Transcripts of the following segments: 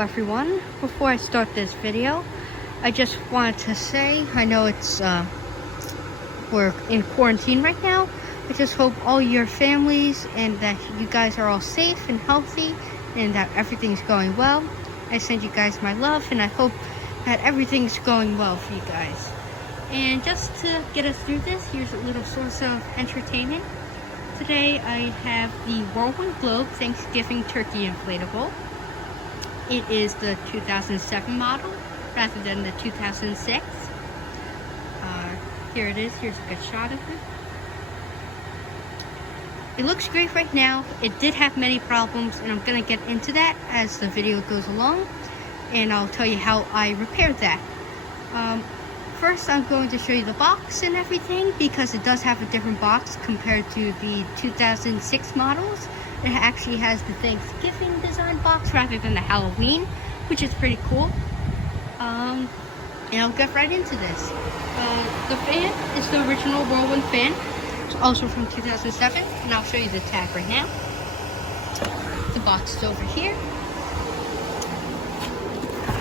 Everyone, before I start this video, I just wanted to say, I know it's we're in quarantine right now. I just hope all your families and that you guys are all safe and healthy and that everything's going well. I send you guys my love and I hope that everything's going well for you guys. And just to get us through this, here's a little source of entertainment. Today I have the Whirlwind Globe Thanksgiving Turkey Inflatable. It is the 2007 model rather than the 2006. Here it is. Here's a good shot of it. It looks great right now. It did have many problems, and I'm going to get into that as the video goes along, and I'll tell you how I repaired that. First, I'm going to show you the box and everything because it does have a different box compared to the 2006 models. It actually has the Thanksgiving design box rather than the Halloween, which is pretty cool. And I'll get right into this. The fan is the original Whirlwind fan. It's also from 2007, and I'll show you the tag right now. The box is over here.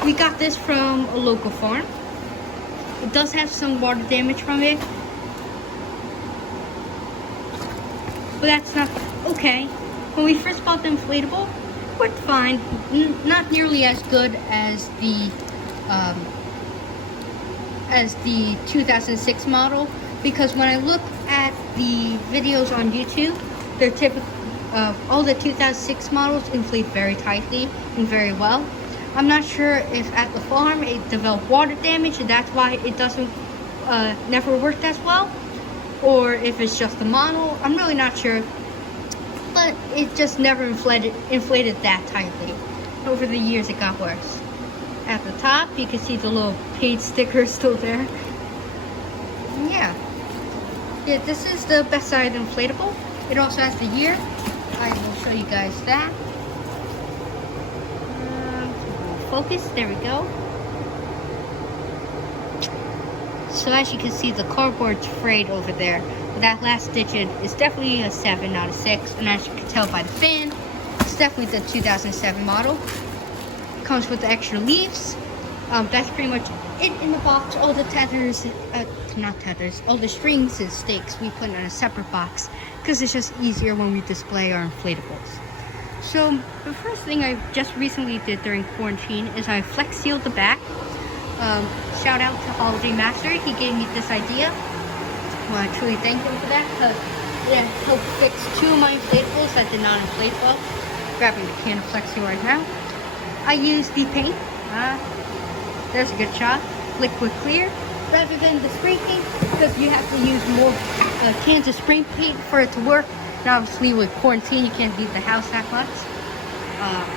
We got this from a local farm. It does have some water damage from it, but that's not okay. When we first bought the inflatable, it worked fine. Not nearly as good as the 2006 model, because when I look at the videos on YouTube, they're typical. All the 2006 models inflate very tightly and very well. I'm not sure if at the farm it developed water damage and that's why it doesn't never worked as well, or if it's just the model. I'm really not sure. But it just never inflated that tightly. Over the years it got worse. At the top you can see the little paid sticker still there. Yeah, this is the best side inflatable. It also has the year. I will show you guys that. Focus, there we go. So as you can see, the cardboard's frayed over there. That last digit is definitely a 7, not a 6. And as you can tell by the fan, it's definitely the 2007 model. Comes with the extra leaves. That's pretty much it in the box. All the tethers, all the strings and stakes we put in a separate box because it's just easier when we display our inflatables. So the first thing I just recently did during quarantine is I flex sealed the back. Shout out to Holiday Master. He gave me this idea. I want to truly thank him for that because it helped fix 2 of my inflatables that did not inflate well. Grabbing the can of Flex Seal right now. I used the paint. There's a good shot. Liquid clear rather than the spray paint because you have to use more cans of spray paint for it to work. And obviously with quarantine you can't leave the house that much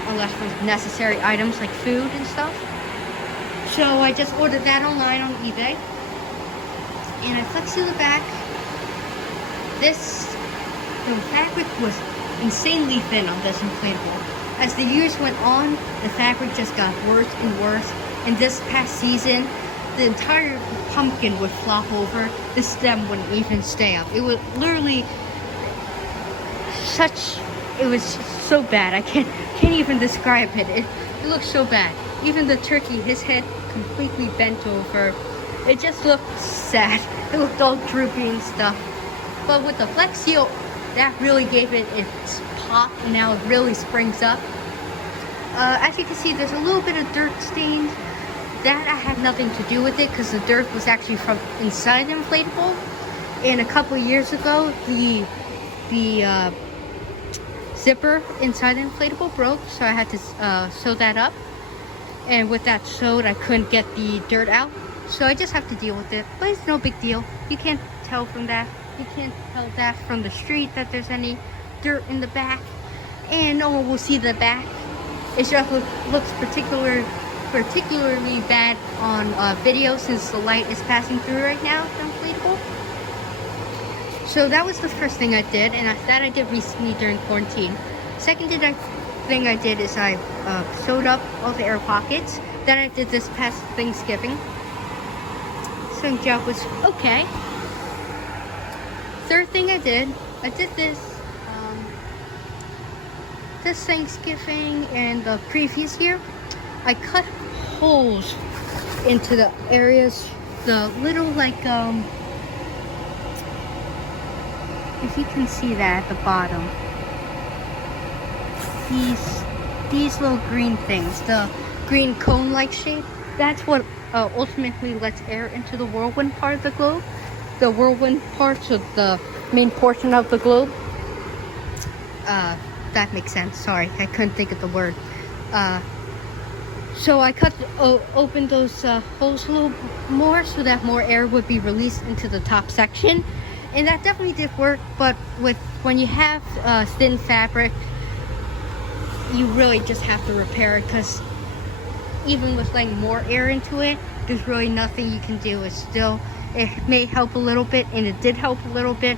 unless for necessary items like food and stuff. So I just ordered that online on eBay. And I flexed to the back. The fabric was insanely thin on this inflatable. As the years went on, the fabric just got worse and worse. And this past season, the entire pumpkin would flop over. The stem wouldn't even stay up. It was literally it was so bad. I can't even describe it. It looked so bad. Even the turkey, his head completely bent over. It just looked sad. It looked all droopy and stuff. But with the Flex Seal, that really gave it its pop, and now it really springs up. As you can see, there's a little bit of dirt stains. That I had nothing to do with it because the dirt was actually from inside the inflatable. And a couple of years ago, the zipper inside the inflatable broke, so I had to sew that up. And with that sewed, I couldn't get the dirt out. So I just have to deal with it, but it's no big deal. You can't tell from that. You can't tell that from the street that there's any dirt in the back, and no one will see the back. It just looks particularly bad on video since the light is passing through right now, the inflatable. So that was the first thing I did, and that I did recently during quarantine. Second thing I did is I sewed up all the air pockets. That I did this past Thanksgiving. Sewing job was okay. Third thing I did this this Thanksgiving and the previous year. I cut holes into the areas, the little like if you can see that at the bottom, these little green things, the green cone-like shape, that's what ultimately lets air into the whirlwind part of the globe. The whirlwind part, so the main portion of the globe. That makes sense. Sorry, I couldn't think of the word. So I opened those holes a little more so that more air would be released into the top section, and that definitely did work. But when you have thin fabric, you really just have to repair it, because even with letting more air into it, there's really nothing you can do. It may help a little bit, and it did help a little bit,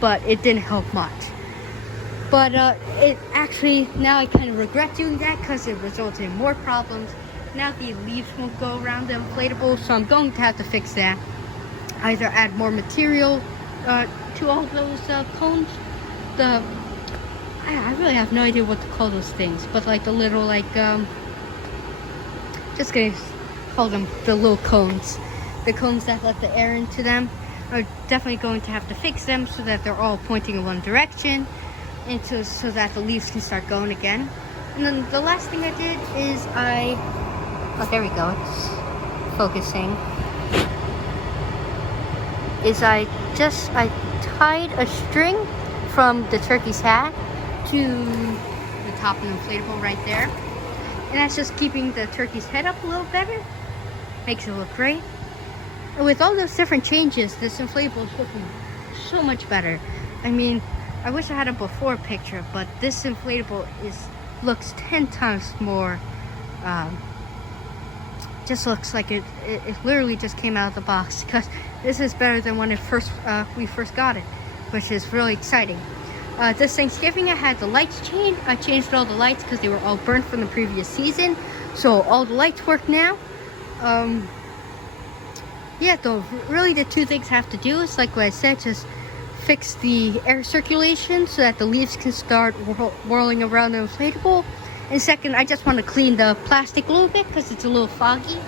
but it didn't help much. But it actually, now I kind of regret doing that because it resulted in more problems. Now the leaves won't go around the inflatable, so I'm going to have to fix that. Either add more material to all those cones. I really have no idea what to call those things, but like the little, like, just gonna call them the little cones. The cones that let the air into them are definitely going to have to fix them so that they're all pointing in one direction, and so that the leaves can start going again. And then the last thing I did is oh, there we go, it's focusing. I tied a string from the turkey's hat to the top of the inflatable right there. And that's just keeping the turkey's head up a little better. Makes it look great. And with all those different changes, this inflatable is looking so much better. I mean, I wish I had a before picture, but this inflatable looks 10 times more, just looks like it literally just came out of the box, because this is better than when we first got it, which is really exciting. This Thanksgiving I had the lights changed. I changed all the lights because they were all burnt from the previous season, so all the lights work now. Yeah, though, really the two things I have to do is, like what I said, just fix the air circulation so that the leaves can start whirling around the inflatable. And second, I just want to clean the plastic a little bit because it's a little foggy.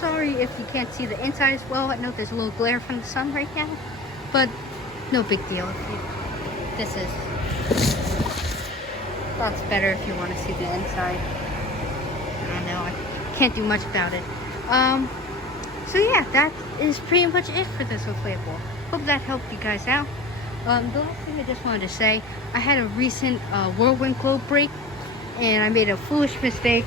Sorry if you can't see the inside as well. I know there's a little glare from the sun right now, but no big deal. That's better if you want to see the inside. I don't know, I can't do much about it. So yeah, that is pretty much it for this inflatable. Hope that helped you guys out. The last thing I just wanted to say, I had a recent Whirlwind globe break, and I made a foolish mistake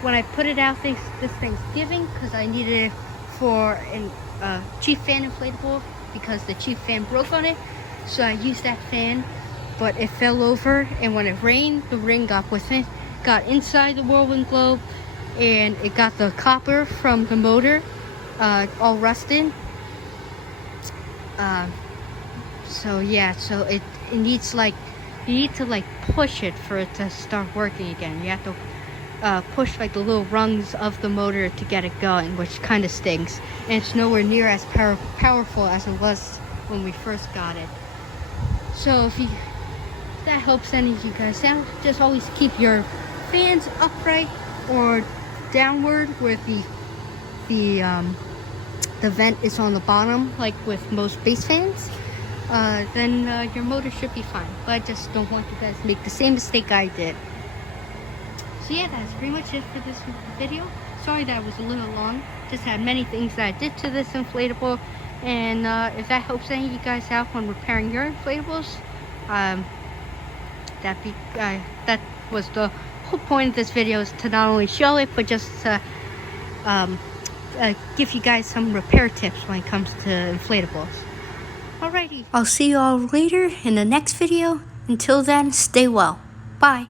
when I put it out this Thanksgiving, because I needed it for a Chief fan inflatable because the Chief fan broke on it. So I used that fan, but it fell over, and when it rained, the rain got with it, got inside the Whirlwind globe, and it got the copper from the motor all rusted. So yeah, so it needs, like, you need to like push it for it to start working again. You have to push like the little rungs of the motor to get it going, which kind of stinks, and it's nowhere near as powerful as it was when we first got it. So if that helps any of you guys out, just always keep your fans upright or downward where the vent is on the bottom, like with most base fans. Then your motor should be fine. But I just don't want you guys to make the same mistake I did. So yeah, that's pretty much it for this video. Sorry that was a little long. Just had many things that I did to this inflatable. And if that helps any of you guys out when repairing your inflatables, that was the whole point of this video, is to not only show it, but just to give you guys some repair tips when it comes to inflatables. Alrighty, I'll see you all later in the next video. Until then, stay well. Bye.